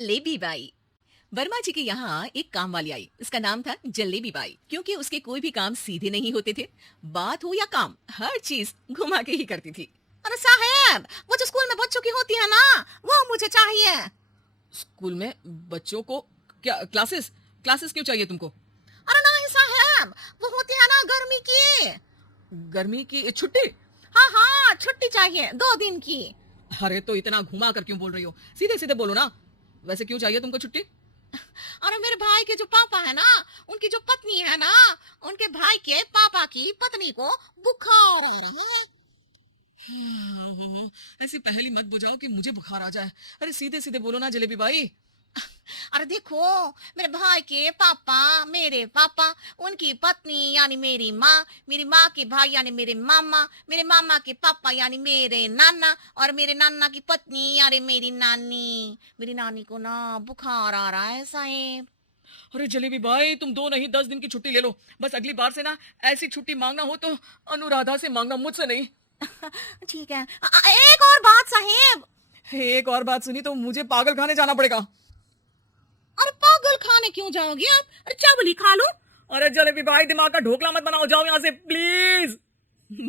लेबी by. Verma जी के यहाँ एक काम वाली आई। उसका नाम था जलेबी बाई, क्योंकि उसके कोई भी काम सीधे नहीं होते थे। बात हो या काम, हर चीज घुमा के ही करती थी। अरे साहब, वो जो स्कूल में बच्चों की होती है ना, वो मुझे चाहिए। स्कूल में बच्चों को क्या क्लासेस क्लासेस क्यों चाहिए तुमको? अरे नहीं साहब, वो होती है ना गर्मी की। गर्मी की छुट्टी? हाँ हाँ, छुट्टी चाहिए 2 दिन की। अरे तो इतना घुमा कर क्यों बोल रही हो? सीधे सीधे बोलो ना। वैसे क्यों चाहिए तुमको छुट्टी? अरे मेरे भाई के जो पापा है ना, उनकी जो पत्नी है ना, उनके भाई के पापा की पत्नी को बुखार आ रहा है। ऐसी पहेली मत बुझाओ कि मुझे बुखार आ जाए। अरे सीधे सीधे बोलो ना जलेबी भाई। अरे देखो, मेरे भाई के पापा, मेरे पापा, उनकी पत्नी यानी मेरी माँ के भाई यानी मेरे मामा के पापा यानी मेरे नाना, और मेरे नाना की पत्नी यानी मेरी नानी को ना बुखार आ रहा है साहेब। अरे जलेबी भाई, तुम 2 नहीं 10 दिन की छुट्टी ले लो। बस अगली बार से ना ऐसी छुट्टी मांगना हो तो अनुराधा से मांगना, मुझसे नहीं। ठीक है। एक और बात साहेब। एक और बात सुनी तो मुझे पागल खाने जाना पड़ेगा। अरे पागल खाने क्यों जाओगे आप? अरे चावल ही खा लो। अरे जलेबी भाई, दिमाग का ढोकला मत बनाओ, जाओ यहाँ से प्लीज।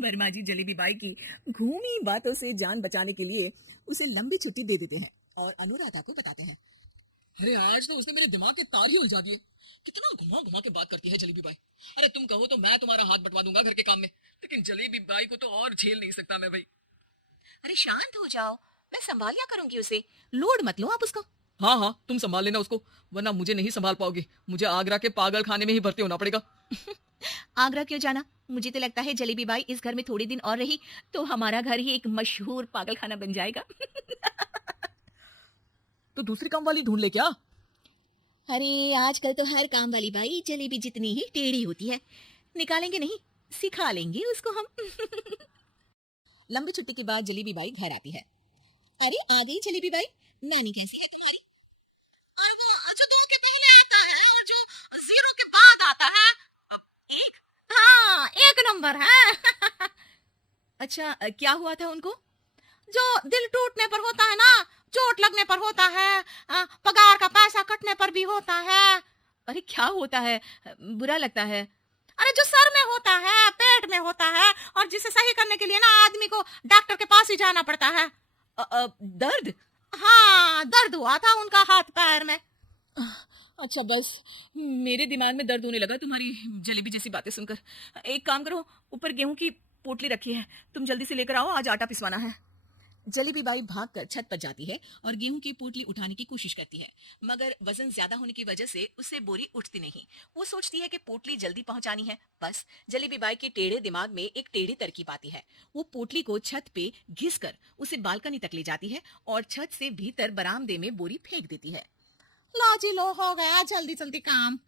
वर्मा जी जलेबी बाई की घूमी बातों से जान बचाने के लिए उसे लंबी छुट्टी दे देते हैं और अनुराधा को बताते हैं। अरे आज तो उसने मेरे दिमाग के तार ही उलझा दिए। कितना घुमा घुमा के बात करती है जलेबी बाई। अरे तुम कहो तो मैं तुम्हारा हाथ बंटवा दूंगा घर के काम में, लेकिन जलेबी बाई को तो और झेल नहीं सकता मैं भाई। अरे शांत हो जाओ, मैं संभालिया करूंगी उसे। लोड मत लो आप उसको। हाँ हाँ, तुम संभाल लेना उसको, वरना मुझे नहीं संभाल पाओगी। मुझे आगरा के पागल खाने में ही भर्ती होना पड़ेगा। आगरा क्यों जाना? मुझे तो लगता है जलेबी बाई इस घर में थोड़े दिन और रही तो हमारा घर ही एक मशहूर पागल खाना बन जाएगा। तो दूसरी काम वाली ढूंढ ले क्या? अरे आजकल तो हर काम वाली बाई जलेबी जितनी ही टेढ़ी होती है। निकालेंगे नहीं, सिखा लेंगे उसको हम। लंबी छुट्टी के बाद जलेबी बाई घर आती है। अरे आ गई जलेबी बाई, नानी कैसी है तुम्हारी? अच्छा तो इसके पहले आता है, ये जो जीरो के बाद आता है। एक? हाँ, 1 नंबर है। अच्छा क्या हुआ था उनको? जो दिल टूटने पर होता है ना, चोट लगने पर होता है, पगार का पैसा कटने पर भी होता है। अरे क्या होता है? बुरा लगता है। अरे जो सर में होता है, पेट में होता है, और जिसे सही करने के लिए ना आदमी को डॉक्टर के पास ही जाना पड़ता है। दर्द? हाँ, दर्द हुआ था उनका हाथ पैर में। अच्छा बस, मेरे दिमाग में दर्द होने लगा तुम्हारी जलेबी जैसी बातें सुनकर। एक काम करो, ऊपर गेहूं की पोटली रखी है, तुम जल्दी से लेकर आओ, आज आटा पिसवाना है। जलेबी बाई भागकर छत पर जाती है और गेहूं की पोटली उठाने की कोशिश करती है, मगर वजन ज्यादा होने की वजह से उससे बोरी उठती नहीं। वो सोचती है कि पोटली जल्दी पहुंचानी है। बस जलेबी बाई के टेढ़े दिमाग में एक टेढ़ी तरकीब आती है। वो पोटली को छत पे घिसकर उसे बालकनी तक ले जाती है और छत से भीतर बरामदे में बोरी फेंक देती है। लो जी लो, हो गया जल्दी जल्दी काम।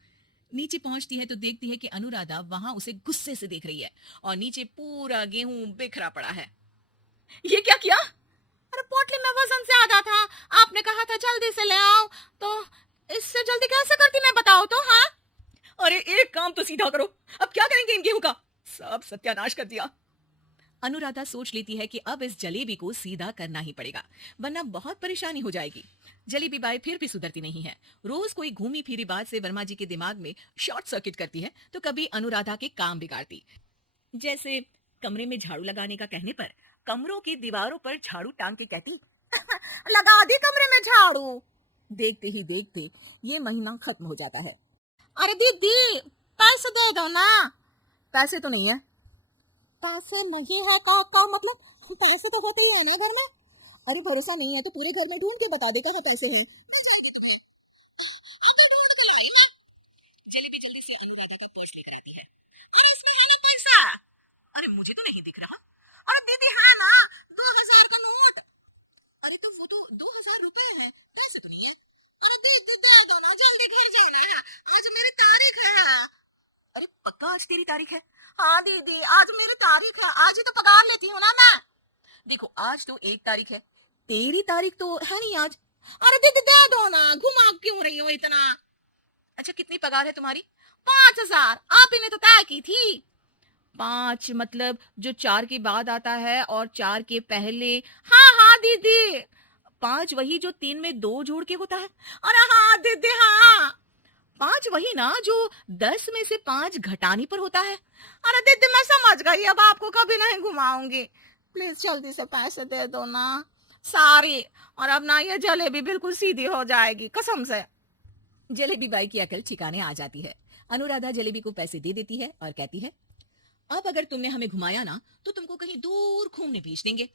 नीचे पहुंचती है तो देखती है कि अनुराधा वहां उसे गुस्से से देख रही है और नीचे पूरा गेहूं बिखरा पड़ा है। ये क्या किया? अरे पोटली में वजन ज्यादा था, आपने कहा था जल्दी से ले आओ, तो इससे जल्दी कैसे करती मैं बताओ तो। हाँ, अरे एक काम तो सीधा करो, अब क्या करेंगे इन गेहूं का? सब सत्यानाश कर दिया। अनुराधा सोच लेती है कि अब इस जलेबी को सीधा करना ही पड़ेगा, वरना बहुत परेशानी हो जाएगी। जलेबी बाई फिर भी सुधरती नहीं है। रोज कोई घूमी फिरी बात से वर्मा जी के दिमाग में शॉर्ट सर्किट करती है तो कभी अनुराधा के काम बिगाड़ती। जैसे कमरे में झाड़ू लगाने का कहने पर कमरों की दीवारों पर झाड़ू टांग के कहती, लगा दी कमरे में झाड़ू। देखते ही देखते ये महीना खत्म हो जाता है। अरे दीदी, पैसे दे दो ना। पैसे तो नहीं है। पैसे नहीं है का मतलब? पैसे तो होते ही है ना घर में। अरे भरोसा नहीं है तो पूरे घर में ढूंढ के बता दे कहाँ पैसे हैं। जलेबी जल्दी से अनुराधा का पर्स लेकर आती है। अरे इसमें है ना पैसा। अरे मुझे तो नहीं दिख रहा। अरे दीदी है ना, 2000 का नोट। अरे तो वो तो 2000 रुपए है, पैसे तो नहीं है। अरे दीदी दे दो ना, जल्दी घर जाना है, आज मेरी तारीख है। अरे पक्का आज तेरी तारीख है? हाँ दीदी, आज मेरी तारीख है, आज ही तो पगार लेती हूँ ना मैं। देखो आज तो 1 तारीख है, तेरी तारीख तो है नहीं आज। अरे दीदी दे दो ना, घुमा क्यों रही हो इतना? अच्छा कितनी पगार है तुम्हारी? 5000, आप ही ने तो तय की थी। 5 मतलब जो 4 के बाद आता है और 4 के पहले। हाँ हाँ दीदी, 5 वही जो 3 में 2 जोड़ के होता है? अरे हाँ दीदी हाँ। 5 वही ना जो 10 में से 5 घटाने पर होता है? अरे दीदी मैं समझ गई, अब आपको कभी नहीं घुमाऊंगी। प्लीज जल्दी से पैसे दे दो ना। सारी। और अब ना ये जलेबी बिल्कुल सीधी हो जाएगी कसम से। जलेबी बाई की अकल ठिकाने आ जाती है। अनुराधा जलेबी को पैसे दे देती है और कहती है, अब अगर तुमने हमें घुमाया ना तो तुमको कहीं दूर घूमने भेज देंगे,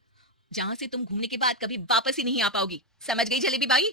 जहां से तुम घूमने के बाद कभी वापस ही नहीं आ पाओगी। समझ गई जलेबी बाई?